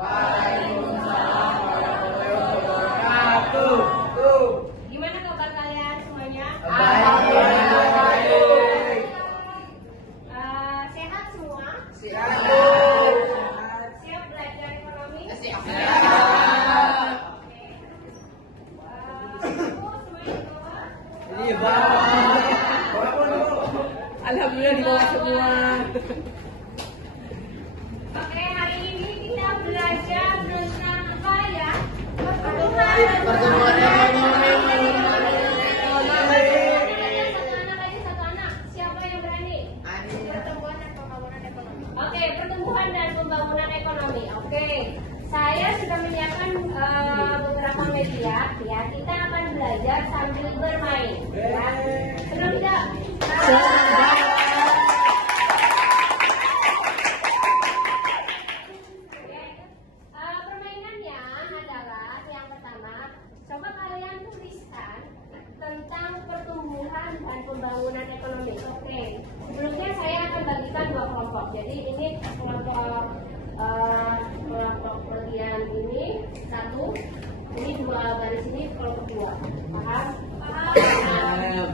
Waalaikumsalam warahmatullahi wabarakatuh. Gimana kabar kalian semuanya? Baik. Sehat semua? Siap. Siap belajar ekonomi? Siap. Oke. Semua semuanya di bawah? Ini Bang. Alhamdulillah di bawah semua. Oke, hari ini kita belajar tentang apa ya? Pertumbuhan ekonomi. Satu anak. Siapa yang berani? Pertumbuhan dan pembangunan ekonomi. Oke, pertumbuhan dan pembangunan ekonomi. Oke, saya sudah menyiapkan beberapa media. Ya, kita akan belajar sambil bermain. Ya. Seru tidak? Permainannya adalah yang pertama, coba kalian tuliskan tentang pertumbuhan dan pembangunan ekonomi. Oke, sebelumnya saya akan bagikan dua kelompok. Jadi ini kelompok bagian ini satu, ini dua garis ini kelompok dua. Paham?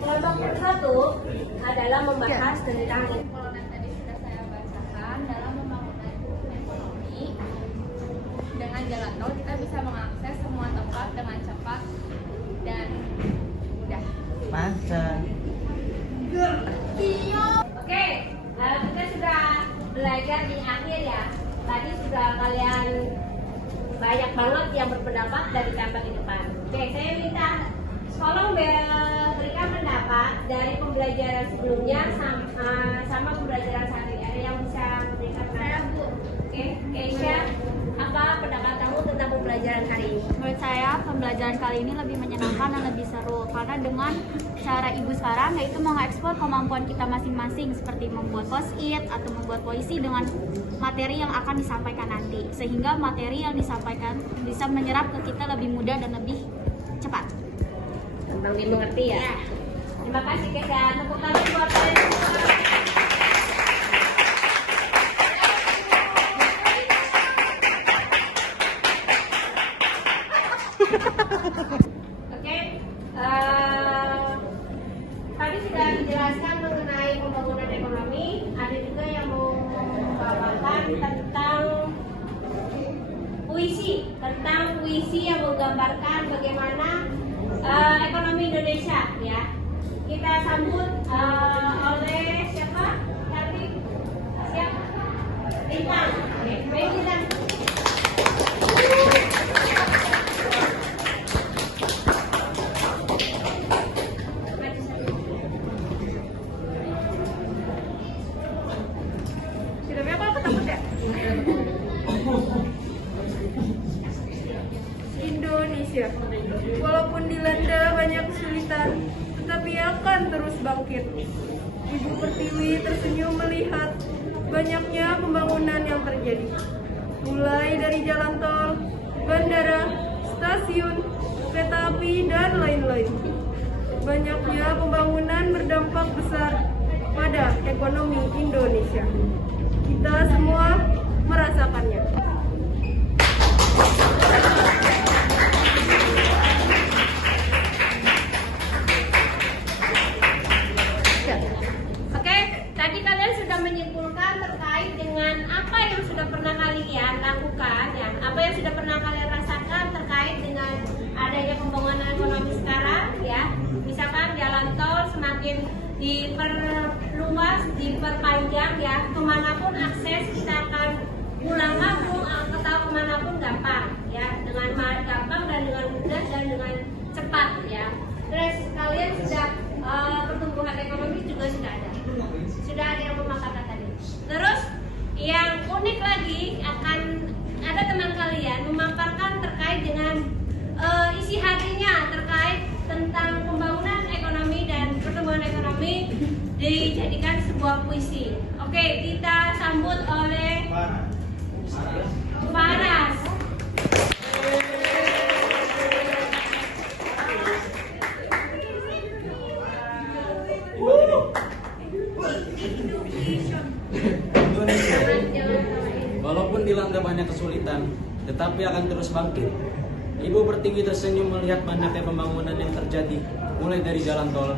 Kelompok satu adalah membahas tentang Kalau tadi sudah saya bacakan, dalam pembangunan ekonomi dengan jalan tol kita bisa mengakses semua tempat dengan cepat dan mudah. Oke, kita sudah belajar di akhir ya. Tadi sudah kalian banyak banget yang berpendapat dari tambah di depan. Oke, saya minta tolong berikan pendapat dari pembelajaran sebelumnya sama pembelajaran saat ini. Ada yang bisa memberikan pendapat? Oke, Keisha, apa pendapat kamu tentang pembelajaran hari ini? Menurut saya pembelajaran kali ini lebih menyenangkan dan lebih seru karena dengan cara ibu sekarang yaitu mengeksplor kemampuan kita masing-masing seperti membuat post-it atau membuat puisi dengan materi yang akan disampaikan nanti sehingga materi yang disampaikan bisa menyerap ke kita lebih mudah dan lebih cepat. Tentang dimengerti ya? Terima kasih Keisha. Tepuk tangan buat kalian semua. Oke, tadi sudah dijelaskan mengenai pembangunan ekonomi. Ada juga yang mau membawakan tentang puisi yang menggambarkan bagaimana ekonomi Indonesia. Ya, kita sambut oleh siapa? Tadi siapa? Lintang. Oke, baik Lintang. Indonesia, walaupun dilanda banyak kesulitan, tetapi akan terus bangkit. Ibu Pertiwi tersenyum melihat banyaknya pembangunan yang terjadi, mulai dari jalan tol, bandara, stasiun, kereta api, dan lain-lain. Banyaknya pembangunan berdampak besar pada ekonomi Indonesia. Kita semua merasakannya. Oke, tadi kalian sudah menyimpulkan terkait dengan apa yang sudah pernah kalian lakukan, ya, apa yang sudah pernah kalian rasakan terkait dengan adanya pembangunan ekonomi sekarang, ya. Misalkan jalan tol semakin diperluas, diperpanjang, ya, kemanapun akses kita akan pulang kampung atau kemanapun gampang, ya, dengan gampang dan dengan mudah dan dengan cepat, ya. Terus kalian sudah pertumbuhan ekonomi juga sudah ada yang memaparkan tadi. Terus yang unik lagi akan ada teman kalian memaparkan terkait dengan isi hatinya terkait tentang pembangunan ekonomi dan pertumbuhan ekonomi dijadikan sebuah puisi. Oke, kita sambut oleh Faras. Walaupun dilanda banyak kesulitan, tetapi akan terus bangkit. Ibu Pertiwi tersenyum melihat banyaknya pembangunan yang terjadi, mulai dari jalan tol,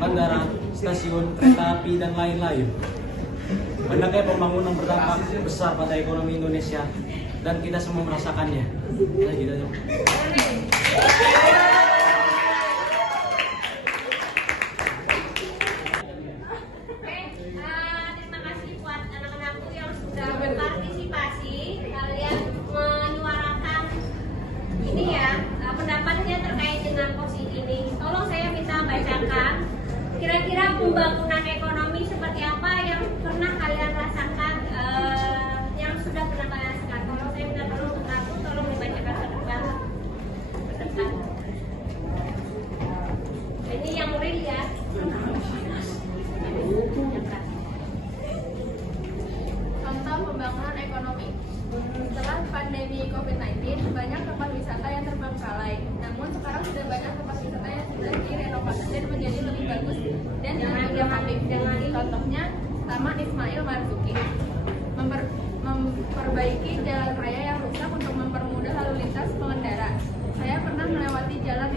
bandara, stasiun, kereta api, dan lain-lain. Banyaknya pembangunan berdampak besar pada ekonomi Indonesia, dan kita semua merasakannya. Gitu aja. Terima kasih buat anak-anakku yang sudah berpartisipasi. Kalian menyuarakan ini ya, pendapatnya terkait dengan posisi ini. Tolong saya minta bacakan. Kira-kira pembangunan ekonomi seperti apa yang pernah kalian rasakan, yang sudah pernah kalian rasakan? Tolong saya minta tolong untuk aku, tolong dibacakan ke depan. Ini yang real ya. Contoh pembangunan ekonomi. Setelah pandemi COVID-19, banyak tempat wisata yang terbengkalai. Namun sekarang sudah banyak tempat wisata yang sudah direnovasi dan menjadi lebih bagus dan lebih aktif. Contohnya Taman Ismail Marzuki. Memperbaiki jalan raya yang rusak untuk mempermudah lalu lintas pengendara. Saya pernah melewati jalan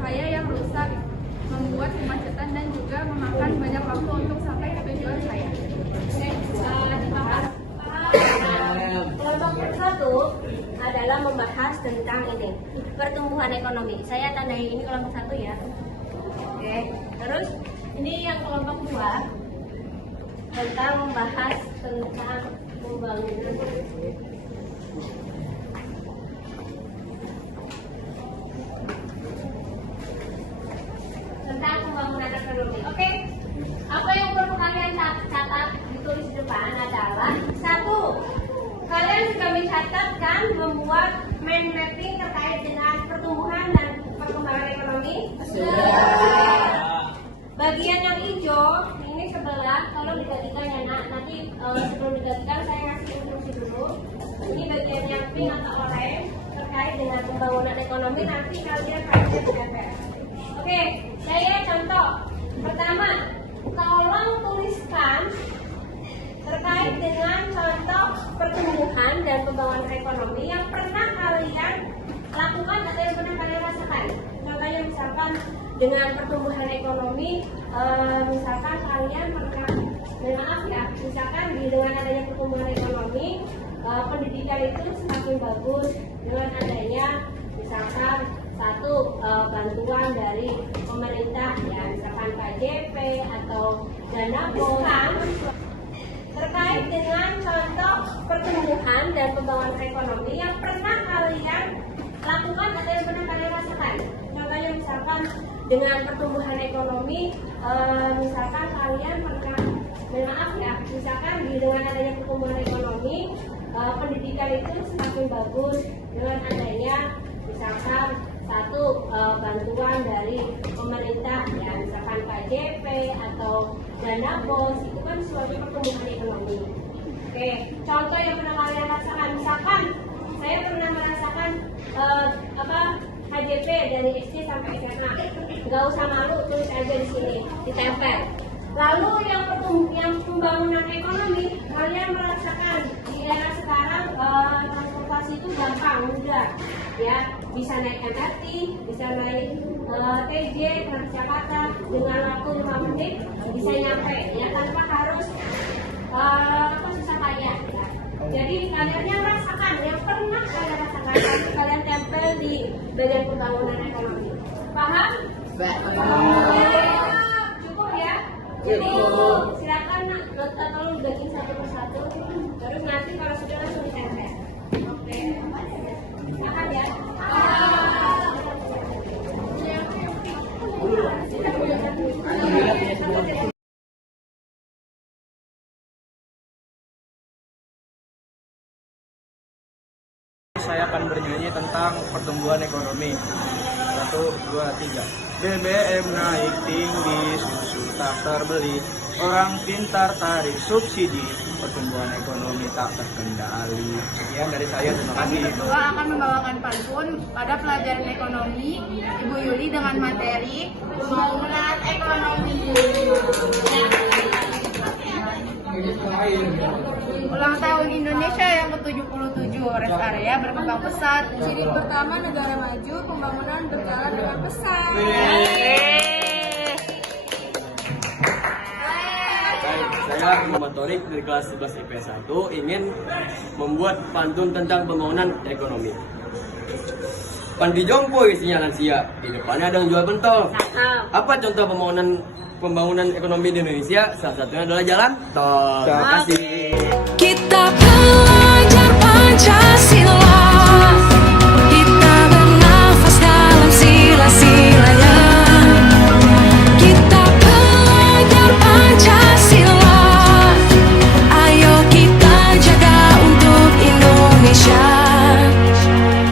raya yang rusak, membuat kemacetan dan juga memakan banyak waktu untuk sampai ke tujuan saya. Terima kasih. Kelompok satu adalah membahas tentang ini, pertumbuhan ekonomi. Saya tandai ini kelompok satu ya. Oke. Terus ini yang kelompok dua tentang membahas tentang pembangunan. Tentang pembangunan ekonomi. Oke. Apa yang perlu kalian catat ditulis di depan adalah satu, kalian sudah mencatat kan membuat mind mapping terkait dengan pertumbuhan dan perkembangan ekonomi. Bagian yang hijau ini sebelah, kalau digantikan ya nak. Nanti sebelum digantikan saya kasih instruksi dulu. Ini bagian yang pink atau orange terkait dengan pembangunan ekonomi. Nanti kalian harus DPR. Oke, saya contoh. Pertama, tolong tuliskan terkait dengan contoh pertumbuhan dan pembangunan ekonomi yang pernah kalian lakukan atau yang pernah kalian rasakan. Contohnya misalkan dengan pertumbuhan ekonomi, misalkan kalian pernah, maaf ya, misalkan dengan adanya pertumbuhan ekonomi, pendidikan itu semakin bagus dengan adanya misalkan satu, bantuan dari pemerintah ya, misalkan KJP atau dana bos. Terkait dengan contoh pertumbuhan dan pembangunan ekonomi yang pernah kalian lakukan atau yang pernah kalian rasakan. Contohnya misalkan dengan pertumbuhan ekonomi, misalkan kalian pernah, maaf ya, misalkan dengan adanya pertumbuhan ekonomi, pendidikan itu semakin bagus dengan adanya misalkan satu, bantuan dari pemerintah ya, misalkan KJP atau dana bos, itu kan suatu pertumbuhan ekonomi. Oke, contoh yang pernah kalian rasakan, misalkan saya pernah merasakan KJP dari SD sampai SMA. Nggak usah malu, tulis aja di sini, ditempel. Lalu yang pembangunan ekonomi, kalian merasakan di era sekarang transportasi itu gampang, mudah, ya, bisa naik MRT, bisa naik TJ, Transjakarta dengan waktu 5 menit bisa nyampe, ya, tanpa harus susah payah. Ya. Jadi kalian yang merasakan, yang pernah kalian rasakan, kalian tempel di bagian pembangunan ekonomi. Paham? Cukup ya. Jadi silakan nota tolong bagiin satu persatu. Terus nanti kalau sudah langsung ditempel. Oke. Silakan ya. Saya akan bernyanyi tentang pertumbuhan ekonomi. 1, 2, 3. BBM naik tinggi, susu tak terbeli, orang pintar tarik subsidi, pertumbuhan ekonomi tak terkendali. Sekian dari saya, terima kasih. Kedua akan membawakan pantun pada pelajaran ekonomi Ibu Yuli dengan materi pembangunan ekonomi. Ulang tahun Indonesia yang ke-77, rest area berkembang pesat. Ciri pertama, negara maju, pembangunan berjalan dengan pesat. Baik, saya Muhammad Torik dari kelas 11 IPS 1 ingin membuat pantun tentang pembangunan ekonomi. Panti jompo isinya lansia, di depannya ada yang jual pentol. Apa contoh pembangunan ekonomi di Indonesia? Salah satunya adalah jalan tol. Terima kasih. Kita belajar Pancasila.